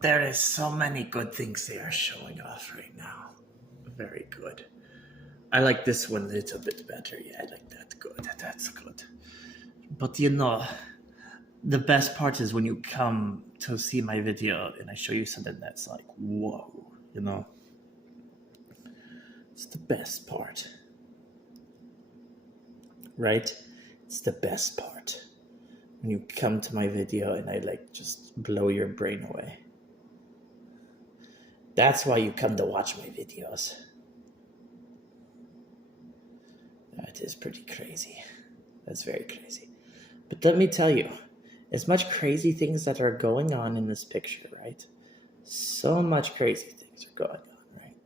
There is so many good things they are showing off right now. Very good. I like this one a little bit better. Yeah, I like that. Good. That's good. But the best part is when you come to see my video and I show you something that's like, whoa, it's the best part, right? It's the best part when you come to my video and I like just blow your brain away. That's why you come to watch my videos. That is pretty crazy. That's very crazy. But let me tell you, as much crazy things that are going on in this picture, right? So much crazy things are going on, right?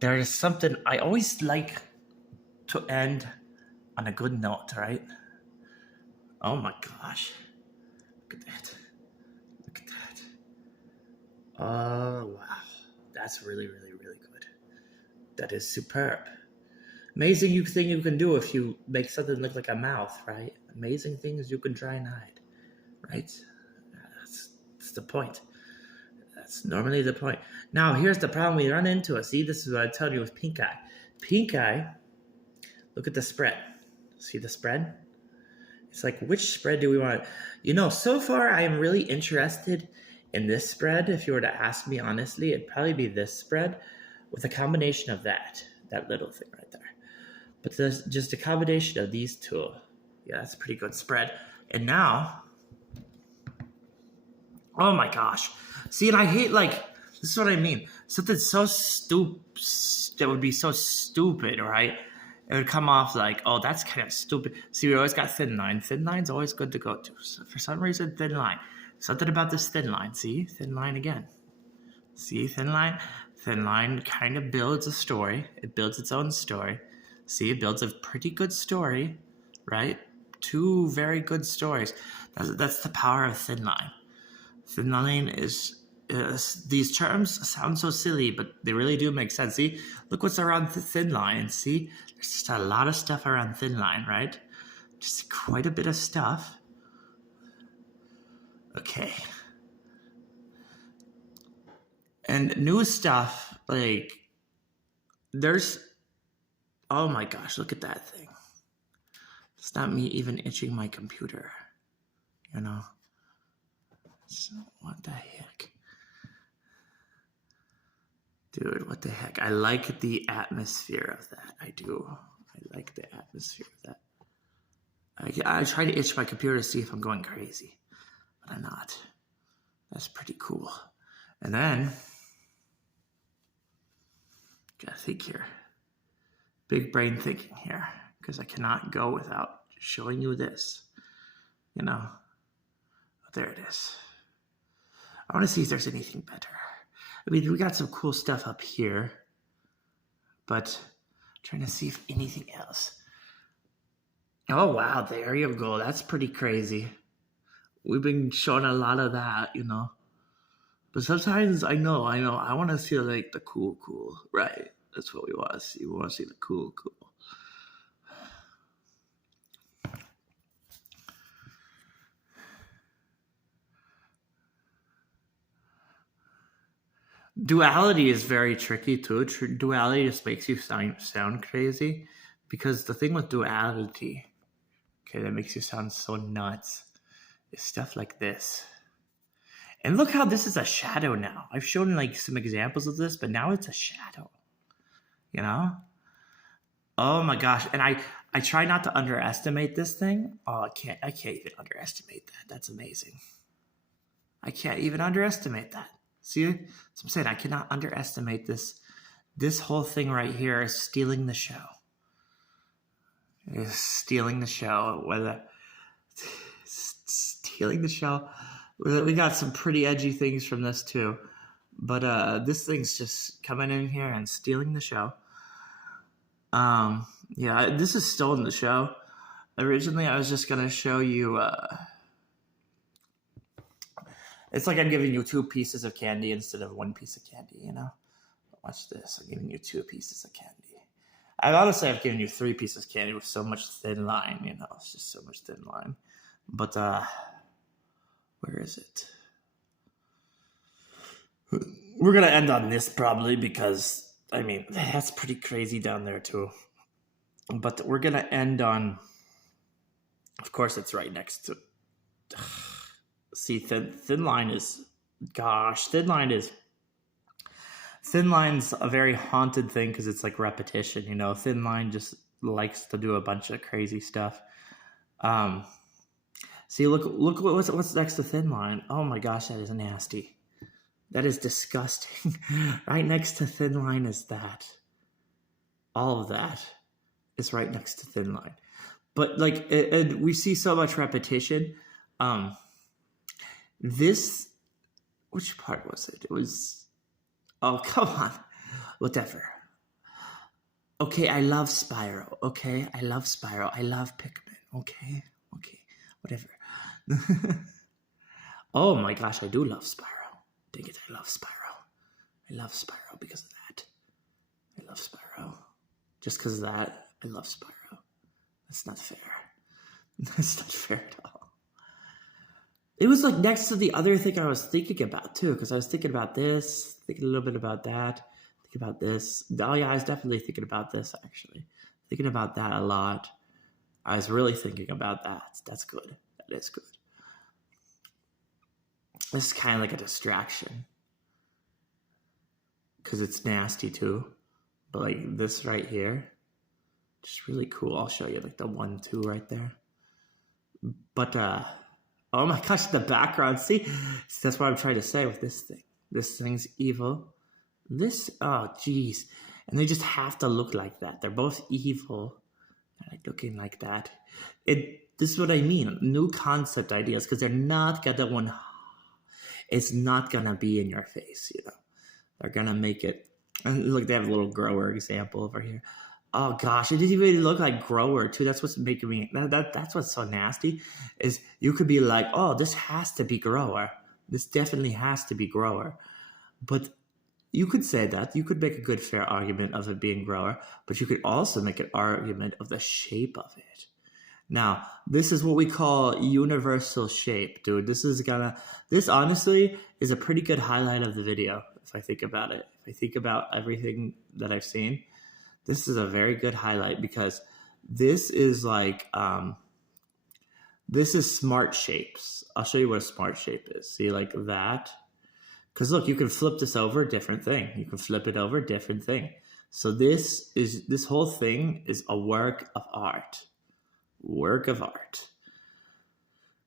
There is something I always like to end on a good note, right? Oh my gosh. Look at that. Look at that. Oh, wow. That's really, really, really good. That is superb. Amazing thing you can do if you make something look like a mouth, right? Amazing things you can try and hide, right? That's the point. That's normally the point. Now, here's the problem we run into it. See, this is what I told you with pink eye. Pink eye, look at the spread. See the spread? It's like, which spread do we want? So far, I am really interested in this spread. If you were to ask me honestly, it'd probably be this spread with a combination of that little thing right there. But there's just a combination of these two. Yeah, that's a pretty good spread. And now, oh my gosh. See, and I hate, this is what I mean. Something so stupid, that would be so stupid, right? It would come off like, oh, that's kind of stupid. See, we always got thin line. Thin line's always good to go to. So for some reason, thin line. Something about this thin line. See? Thin line again. See? Thin line? Thin line kind of builds a story. It builds its own story. See? It builds a pretty good story, right? Two very good stories. That's the power of thin line. Thin line is... these terms sound so silly, but they really do make sense. See, look what's around the thin line. See, there's just a lot of stuff around thin line, right? Just quite a bit of stuff. Okay. And new stuff, there's, oh my gosh, look at that thing. It's not me even itching my computer, So, what the heck? Dude, what the heck? I like the atmosphere of that. I do. I like the atmosphere of that. I try to itch my computer to see if I'm going crazy, but I'm not. That's pretty cool. And then, gotta think here. Big brain thinking here, because I cannot go without showing you this. Oh, there it is. I want to see if there's anything better. I mean, we got some cool stuff up here, but I'm trying to see if anything else. Oh, wow, there you go. That's pretty crazy. We've been showing a lot of that, But sometimes I know, I want to see like the cool, right? That's what we want to see. We want to see the cool. Duality is very tricky too. Duality just makes you sound crazy, because the thing with duality, okay, that makes you sound so nuts, is stuff like this. And look how this is a shadow now. I've shown some examples of this, but now it's a shadow. Oh my gosh. And I try not to underestimate this thing. Oh, I can't even underestimate that. That's amazing. I can't even underestimate that. See what I'm saying? I cannot underestimate this. This whole thing right here is stealing the show. Is stealing the show. Stealing the show. We got some pretty edgy things from this too. But this thing's just coming in here and stealing the show. Yeah, this is stolen the show. Originally, I was just going to show you... it's like I'm giving you 2 pieces of candy instead of 1 piece of candy, Watch this. I'm giving you 2 pieces of candy. I've given you 3 pieces of candy with so much thin line, It's just so much thin line. But Where is it? We're going to end on this probably because, I mean, that's pretty crazy down there too. But we're going to end on, of course, it's right next to, see, Thin Line is, gosh, Thin Line's a very haunted thing because it's like repetition, you know. Thin Line just likes to do a bunch of crazy stuff. See, look what's next to Thin Line. Oh my gosh, that is nasty. That is disgusting. Right next to Thin Line is that. All of that is right next to Thin Line. But like, we see so much repetition. This, which part was it? It was, oh, come on. Whatever. Okay, I love Spyro. Okay, I love Spyro. I love Pikmin. Okay, whatever. Oh my gosh, I do love Spyro. Dang it, I love Spyro. I love Spyro because of that. I love Spyro. Just because of that, I love Spyro. That's not fair. That's not fair at all. It was like next to the other thing I was thinking about too, because I was thinking about this, thinking a little bit about that, thinking about this. Oh yeah, I was definitely thinking about this actually. Thinking about that a lot. I was really thinking about that. That's good. That is good. This is kind of like a distraction because it's nasty too. But like this right here, just really cool. I'll show you like the 1, 2 right there. But oh my gosh, the background. See, that's what I'm trying to say with this thing. This thing's evil. This, oh geez, and they just have to look like that. They're both evil, like looking like that. This is what I mean. New concept ideas because they're not gonna one. It's not gonna be in your face, you know. They're gonna make it. And look, they have a little grower example over here. Oh gosh, it didn't even look like grower too. That's what's making me. That's what's so nasty. Is you could be like, oh, this has to be grower. This definitely has to be grower. But you could say that. You could make a good fair argument of it being grower. But you could also make an argument of the shape of it. Now, this is what we call universal shape, dude. This honestly is a pretty good highlight of the video, if I think about it. If I think about everything that I've seen, this is a very good highlight because this is like, this is smart shapes. I'll show you what a smart shape is. See, like that. Because look, you can flip this over, different thing. You can flip it over, different thing. So this whole thing is a work of art. Work of art.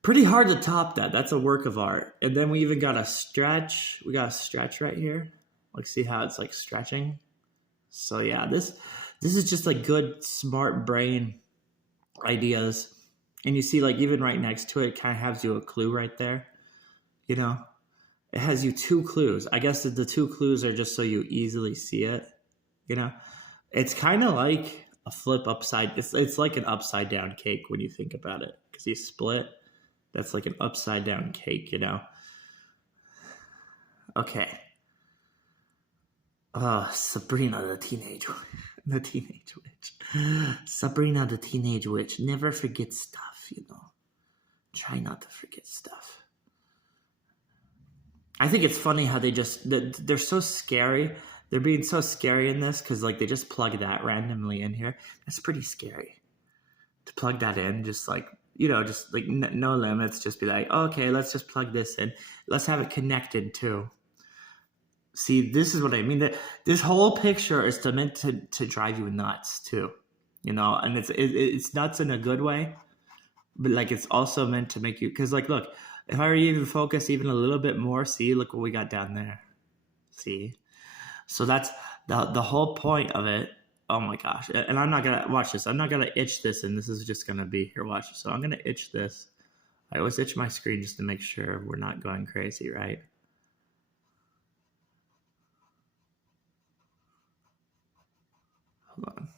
Pretty hard to top that. That's a work of art. And then we even got a stretch. We got a stretch right here. Like, see how it's like stretching? So yeah, this is just like good, smart brain ideas. And you see, like, even right next to it, it kind of has you a clue right there. You know? It has you 2 clues. I guess the 2 clues are just so you easily see it. You know? It's kind of like a flip upside. It's like an upside down cake when you think about it. Because you split. That's like an upside down cake, you know? Okay. Sabrina the Teenage Witch. Sabrina the Teenage Witch. Never forget stuff, you know? Try not to forget stuff. I think it's funny how they're so scary. They're being so scary in this because like they just plug that randomly in here. That's pretty scary to plug that in. Just like, you know, just like no limits. Just be like, okay, let's just plug this in. Let's have it connected too. See, this is what I mean. That this whole picture is meant to drive you nuts too, you know. And it's nuts in a good way, but like it's also meant to make you. Because like, look, if I were to even focus even a little bit more, see, look what we got down there. See. So that's the whole point of it. Oh my gosh. And I'm not going to watch this. I'm not going to itch this. And this is just going to be here. Watch. So I'm going to itch this. I always itch my screen just to make sure we're not going crazy, right? Hold on.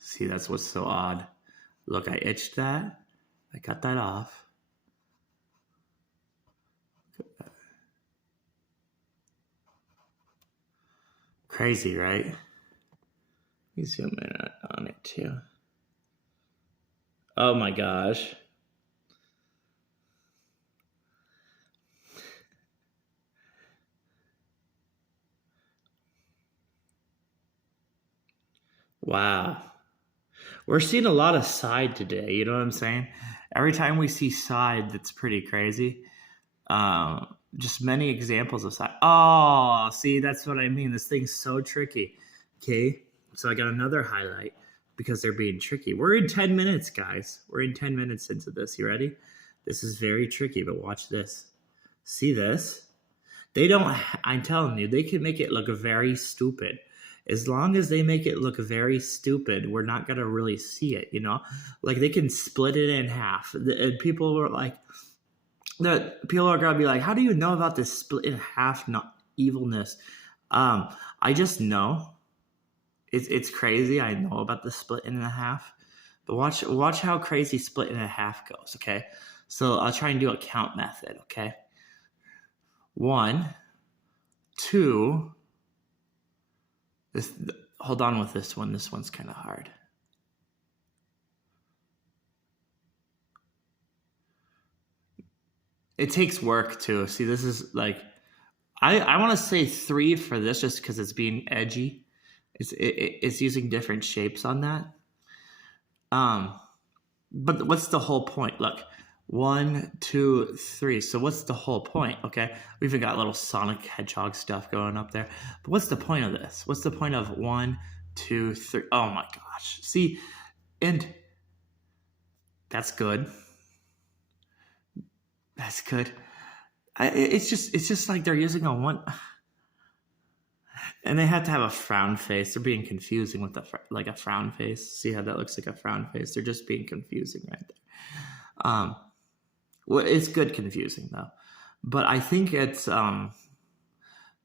See, that's what's so odd. Look, I itched that. I cut that off. Crazy, right? Let me zoom in on it too. Oh my gosh. Wow. We're seeing a lot of side today. You know what I'm saying? Every time we see side, that's pretty crazy. Just many examples of side. Oh, see, that's what I mean. This thing's so tricky. Okay, so I got another highlight because they're being tricky. We're in 10 minutes, guys. We're in 10 minutes into this. You ready? This is very tricky, but watch this. See this? They don't, I'm telling you, they can make it look very stupid. As long as they make it look very stupid, we're not going to really see it, you know? Like they can split it in half. And people were like, the people are going to be like, how do you know about this split in half not evilness? I just know. It's crazy. I know about the split in a half. But watch how crazy split in a half goes, okay? So I'll try and do a count method, okay? 1, 2. Hold on with this one. This one's kind of hard. It takes work too. See, this is like I want to say 3 for this just because it's being edgy. It's using different shapes on that. But what's the whole point? Look, 1, 2, 3. So what's the whole point? Okay, we even got little Sonic Hedgehog stuff going up there. But what's the point of this? What's the point of 1, 2, 3? Oh my gosh! See, and that's good. That's good. It's just like they're using a one, and they have to have a frown face. They're being confusing with like a frown face. See how that looks like a frown face? They're just being confusing right there. Well, it's good confusing though, but I think it's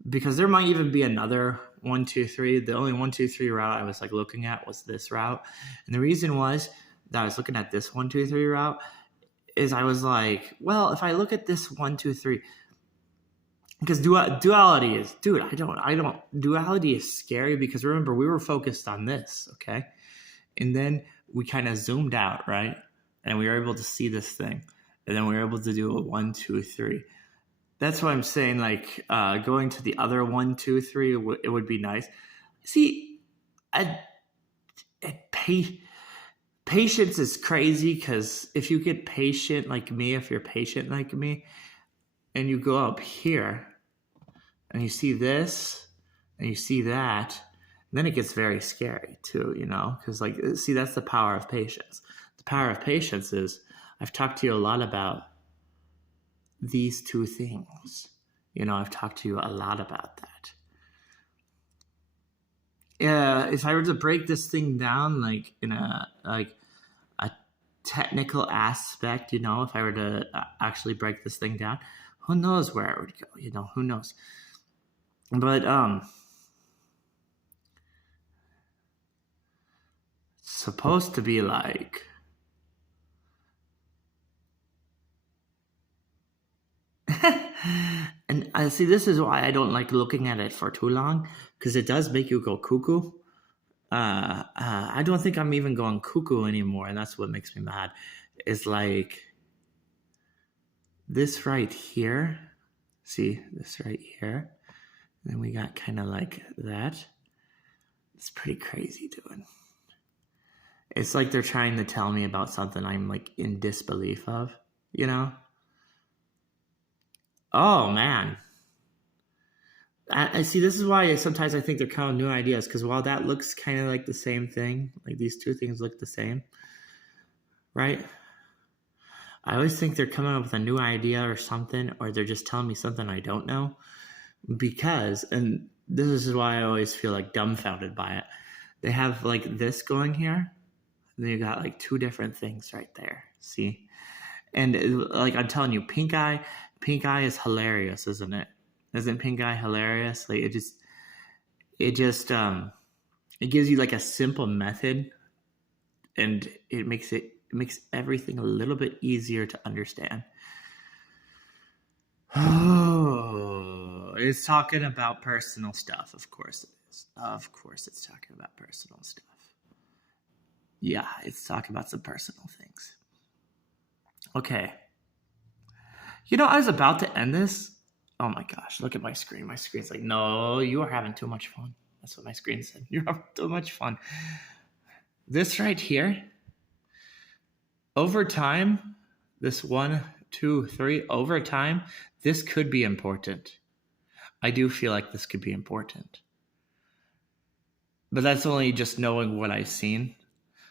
because there might even be another 1, 2, 3. The only 1, 2, 3 route I was like looking at was this route, and the reason was that I was looking at this 1, 2, 3 route is I was like, well, if I look at this 1, 2, 3, because duality is, dude, I don't. Duality is scary because remember we were focused on this, okay, and then we kind of zoomed out, right, and we were able to see this thing, and then we were able to do a 1, 2, 3. That's why I'm saying like going to the other 1, 2, 3. It would be nice. See, patience is crazy because if you get patient like me, if you're patient like me, and you go up here and you see this and you see that, then it gets very scary too, you know, because like, see, that's the power of patience. The power of patience is I've talked to you a lot about these two things. You know, I've talked to you a lot about that. If I were to break this thing down, like in a technical aspect, you know, if I were to actually break this thing down, who knows where it would go? You know, who knows? But it's supposed to be like. And I see, this is why I don't like looking at it for too long, because it does make you go cuckoo. I don't think I'm even going cuckoo anymore, and that's what makes me mad. Is like this right here. See this right here. And then we got kind of like that. It's pretty crazy, dude. It's like they're trying to tell me about something I'm like in disbelief of, you know? Oh man. I see. This is why sometimes I think they're kind of new ideas, because while that looks kind of like the same thing, like these two things look the same, right? I always think they're coming up with a new idea or something, or they're just telling me something I don't know. Because, and this is why I always feel like dumbfounded by it. They have like this going here, and then you got like two different things right there. See, and like I'm telling you, pink eye is hilarious, isn't it? Isn't pink eye hilarious? Like it just it gives you like a simple method, and it makes everything a little bit easier to understand. Oh, it's talking about personal stuff. Of course it is. Of course it's talking about personal stuff. Yeah, it's talking about some personal things. Okay. I was about to end this. Oh my gosh, look at my screen. My screen's like, no, you are having too much fun. That's what my screen said. You're having too much fun. This right here, over time, this 1, 2, 3, over time, this could be important. I do feel like this could be important. But that's only just knowing what I've seen.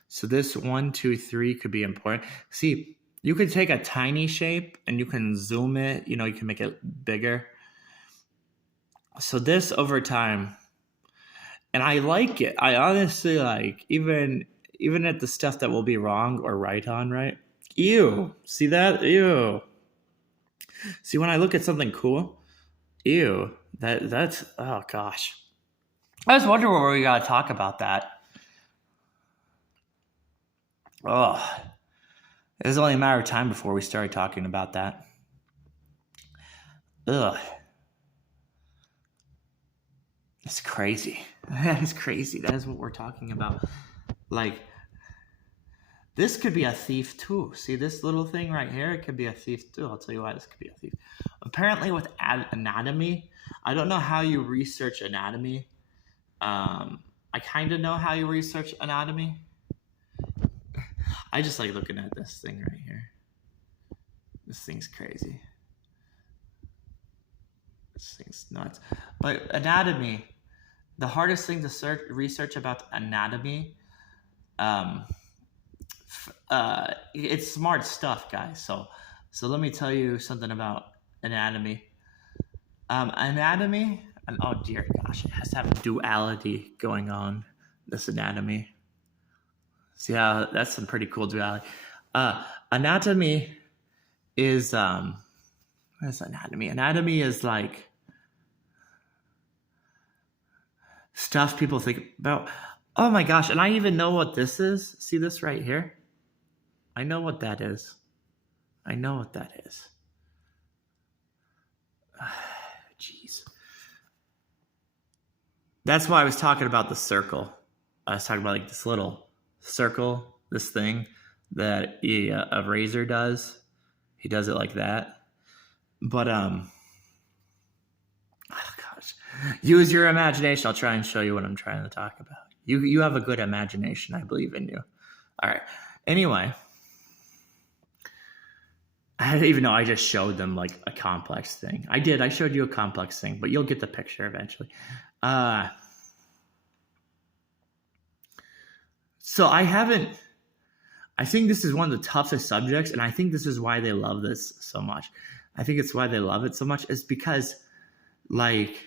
So this 1, 2, 3 could be important. See, you could take a tiny shape and you can zoom it. You can make it bigger. So this over time, and I like it. I honestly like even at the stuff that will be wrong or right on, right? Ew. See that? Ew. See, when I look at something cool, ew. That's oh gosh. I was wondering where we gotta talk about that. Oh, it was only a matter of time before we started talking about that. Ugh. It's crazy. That is crazy. That is what we're talking about. Like, this could be a thief too. See this little thing right here? It could be a thief too. I'll tell you why this could be a thief. Apparently with anatomy, I don't know how you research anatomy. I kind of know how you research anatomy. I just like looking at this thing right here. This thing's crazy. This thing's nuts. But anatomy, the hardest thing to research about anatomy, it's smart stuff, guys. So let me tell you something about anatomy. Anatomy, and oh dear gosh, it has to have duality going on. This anatomy. See how that's some pretty cool duality. Anatomy is what is anatomy? Anatomy is like stuff people think about. Oh my gosh, and I even know what this is. See this right here? I know what that is. I know what that is. Jeez. That's why I was talking about the circle. I was talking about like this little circle, this thing that a razor does. He does it like that. But oh gosh, use your imagination. I'll try and show you what I'm trying to talk about. You have a good imagination. I believe in you. All right. Anyway, I didn't even know I just showed them like a complex thing. I did. I showed you a complex thing, but you'll get the picture eventually. So I think this is one of the toughest subjects, and I think this is why they love this so much. I think it's why they love it so much is because, like,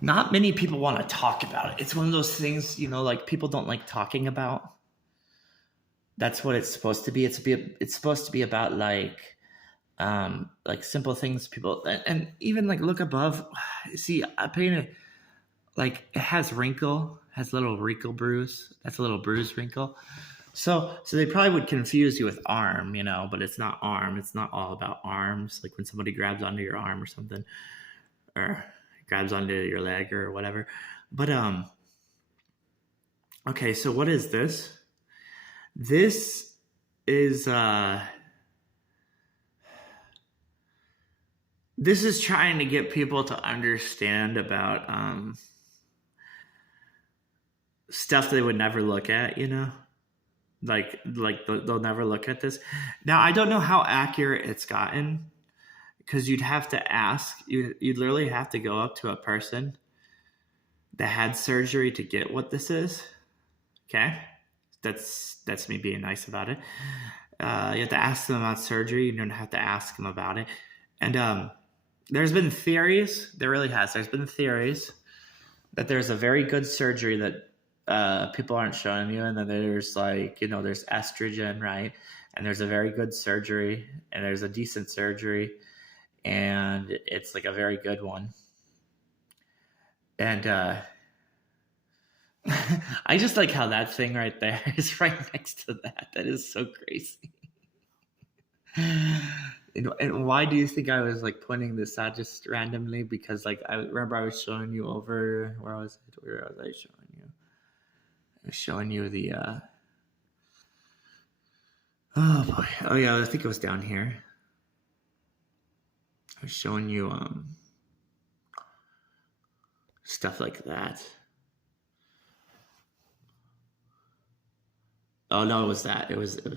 not many people want to talk about it. It's one of those things, like people don't like talking about. That's what it's supposed to be. It's supposed to be about like simple things people, and even like look above. See, I painted like it has little wrinkle bruise. That's a little bruise wrinkle. So they probably would confuse you with arm, but it's not arm. It's not all about arms. Like when somebody grabs onto your arm or something, or grabs onto your leg or whatever. But okay. So what is this? This is trying to get people to understand about stuff they would never look at, like they'll never look at this. Now I don't know how accurate it's gotten, because you'd have to ask. You'd literally have to go up to a person that had surgery to get what this is. Okay, that's me being nice about it. You have to ask them about surgery. You don't have to ask them about it. And there's been theories. There really has. There's been theories that there's a very good surgery that people aren't showing you, and then there's there's estrogen, right? And there's a very good surgery, and there's a decent surgery, and it's like a very good one. And I just like how that thing right there is right next to that. That is so crazy. And why do you think I was like pointing this out just randomly? Because like I remember I was showing you over where was I showing you? was showing you the oh boy. Oh yeah, I think it was down here. I was showing you stuff like that. Oh no, it was that. It was this. It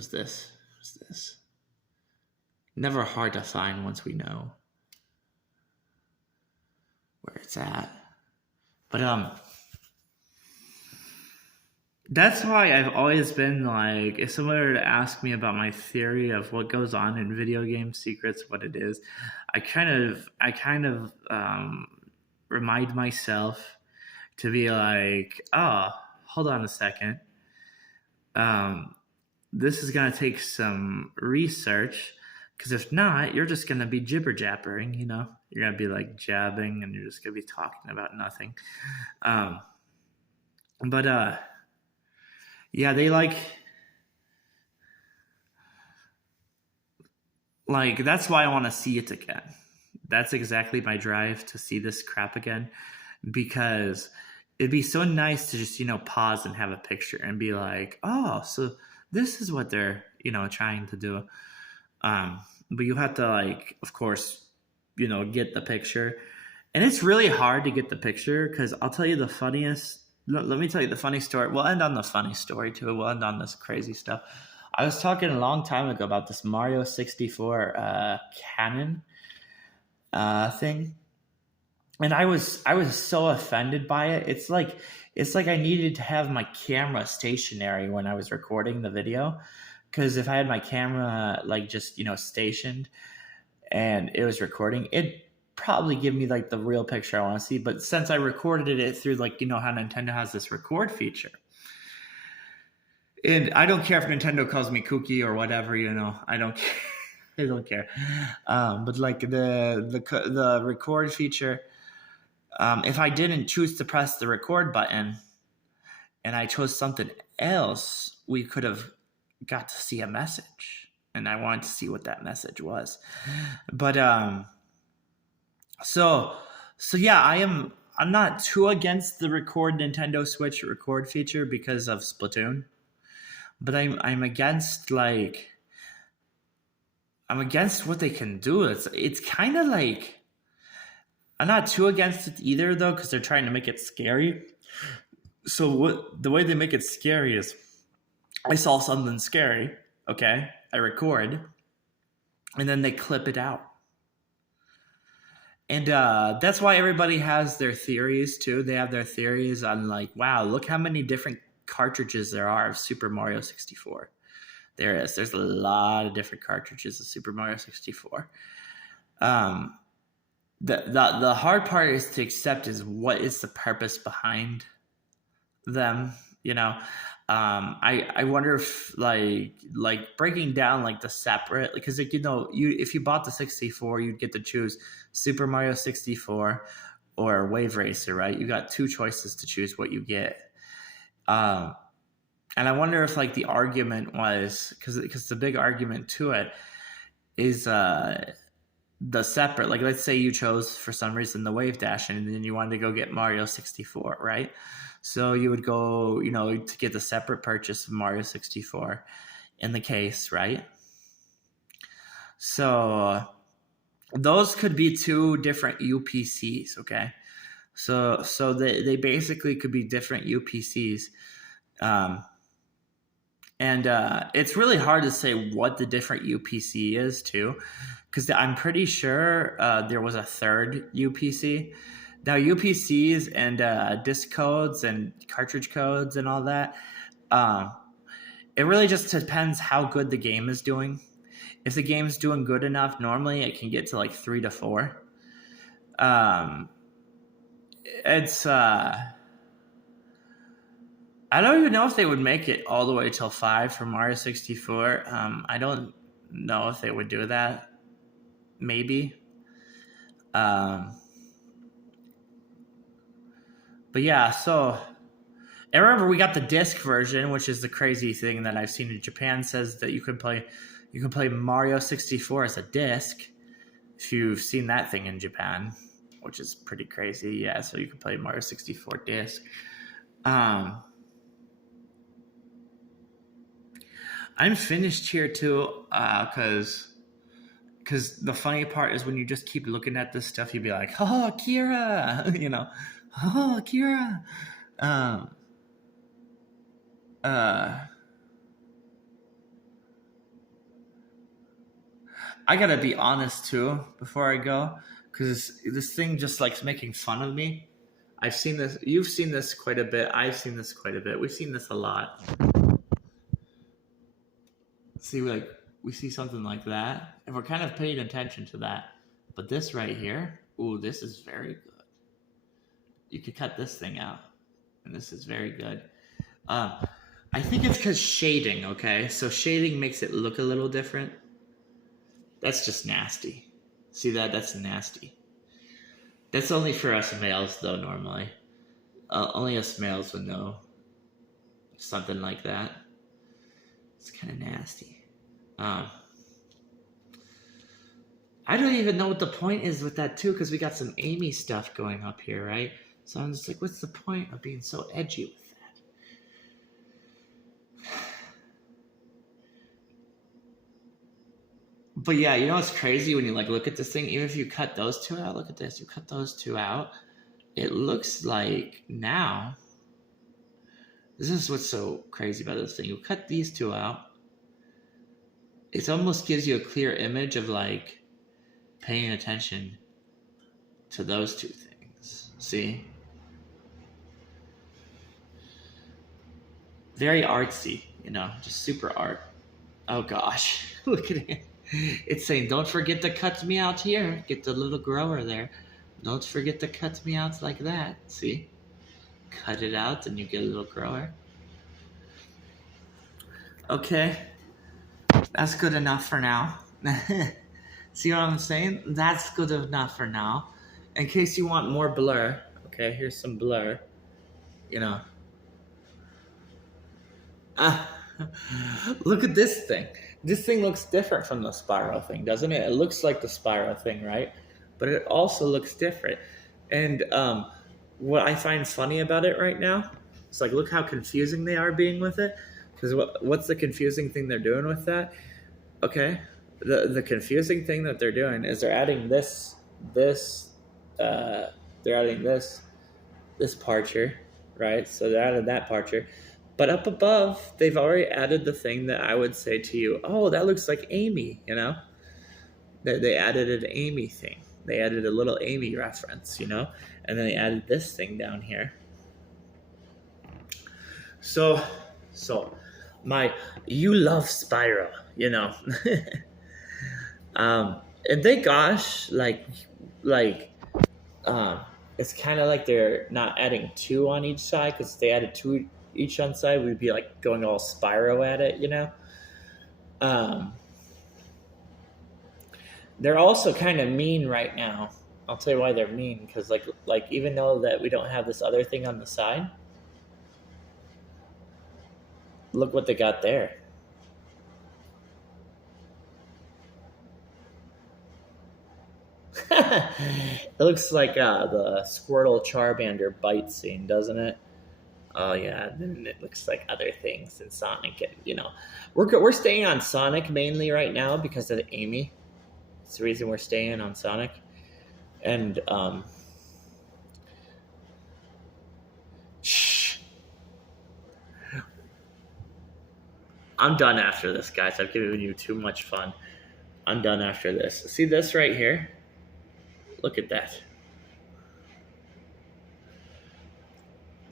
was this. Never hard to find once we know where it's at. But that's why I've always been like, if someone were to ask me about my theory of what goes on in video game secrets, what it is, I kind of remind myself to be like, oh, hold on a second. This is gonna take some research, because if not, you're just gonna be jibber jabbering. You're gonna be like jabbing, and you're just gonna be talking about nothing. But yeah, they like that's why I want to see it again. That's exactly my drive, to see this crap again, because it'd be so nice to just pause and have a picture and be like, oh, so this is what they're trying to do. But you have to, like, of course, get the picture, and it's really hard to get the picture, because I'll tell you the funniest. Let me tell you the funny story. We'll end on the funny story too. We'll end on this crazy stuff. I was talking a long time ago about this Mario 64 canon thing, and I was so offended by it. It's like I needed to have my camera stationary when I was recording the video, because if I had my camera just stationed and it was recording, it probably give me the real picture I want to see. But since I recorded it through how Nintendo has this record feature, and I don't care if Nintendo calls me kooky or whatever, I don't care. I don't care. But the record feature, if I didn't choose to press the record button and I chose something else, we could have got to see a message, and I wanted to see what that message was. But so yeah, I'm not too against the record Nintendo Switch record feature because of Splatoon, but I'm against I'm against what they can do. It's kind of like, I'm not too against it either though, because they're trying to make it scary. So the way they make it scary is, I saw something scary, okay, I record, and then they clip it out. And that's why everybody has their theories too. They have their theories on wow, look how many different cartridges there are of Super Mario 64. There's a lot of different cartridges of Super Mario 64. The hard part is to accept is what is the purpose behind them. I wonder if breaking down the separate, because if you bought the 64, you'd get to choose Super Mario 64 or Wave Racer, right? You got two choices to choose what you get. And I wonder if the argument was, because the big argument to it is the separate, let's say you chose for some reason the Wave Dash, and then you wanted to go get Mario 64, right? So you would go, to get the separate purchase of Mario 64 in the case, right? So those could be two different UPCs, okay? So they basically could be different UPCs. And it's really hard to say what the different UPC is too, because I'm pretty sure there was a third UPC. Now UPCs and disc codes and cartridge codes and all that, it really just depends how good the game is doing. If the game's doing good enough, normally it can get to 3 to 4. It's I don't even know if they would make it all the way till 5 for Mario 64. I don't know if they would do that. Maybe. But yeah, so I remember we got the disc version, which is the crazy thing that I've seen in Japan, says that you can play Mario 64 as a disc. If you've seen that thing in Japan, which is pretty crazy. Yeah, so you can play Mario 64 disc. I'm finished here too, because the funny part is when you just keep looking at this stuff, you'd be like, "Oh, Kira," "Oh, Kira." Um, uh, I gotta be honest too before I go, because this thing just likes making fun of me. I've seen this. You've seen this quite a bit. I've seen this quite a bit. We've seen this a lot. See, we see something like that, and we're kind of paying attention to that. But this right here, ooh, this is very good. You could cut this thing out, and this is very good. I think it's because shading. Okay, so shading makes it look a little different. That's just nasty. See that? That's nasty. That's only for us males, though. Normally, only us males would know something like that. It's kind of nasty. I don't even know what the point is with that too, because we got some Amy stuff going up here, right? So I'm just like, what's the point of being so edgy with that? But yeah, you know what's crazy when you like look at this thing? Even if you cut those two out, look at this. You cut those two out, it looks like now. This is what's so crazy about this thing. You cut these two out. It almost gives you a clear image of like paying attention to those two things. See? Very artsy, just super art. Oh gosh, look at it. It's saying, don't forget to cut me out here. Get the little grower there. Don't forget to cut me out like that. See? Cut it out and you get a little grower. Okay. That's good enough for now. See what I'm saying? That's good enough for now. In case you want more blur, okay, here's some blur. Look at this thing. This thing looks different from the Spyro thing, doesn't it? It looks like the Spyro thing, right? But it also looks different. And what I find funny about it right now, it's like, look how confusing they are being with it. Because what's the confusing thing they're doing with that? Okay, the confusing thing that they're doing is they're adding this parcher, right? So they added that parcher. But up above, they've already added the thing that I would say to you, oh, that looks like Amy, They added an Amy thing. They added a little Amy reference, and then they added this thing down here. So you love Spyro, and thank gosh, it's kind of like they're not adding two on each side, because if they added two each on side, we'd be like going all Spyro at it, They're also kind of mean right now. I'll tell you why they're mean, because like even though that we don't have this other thing on the side, look what they got there. It looks like the Squirtle Charmander bite scene, doesn't it? Oh yeah, then it looks like other things in Sonic, and we're staying on Sonic mainly right now because of Amy. It's the reason we're staying on Sonic, and shh. I'm done after this, guys. I've given you too much fun. I'm done after this. See this right here? Look at that.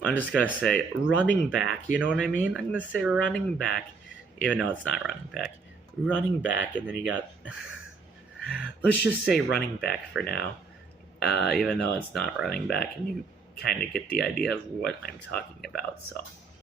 I'm just going to say running back. You know what I mean? I'm going to say running back, even though it's not running back. Running back, and then you got... Let's just say running back for now, even though it's not running back, and you kind of get the idea of what I'm talking about, so...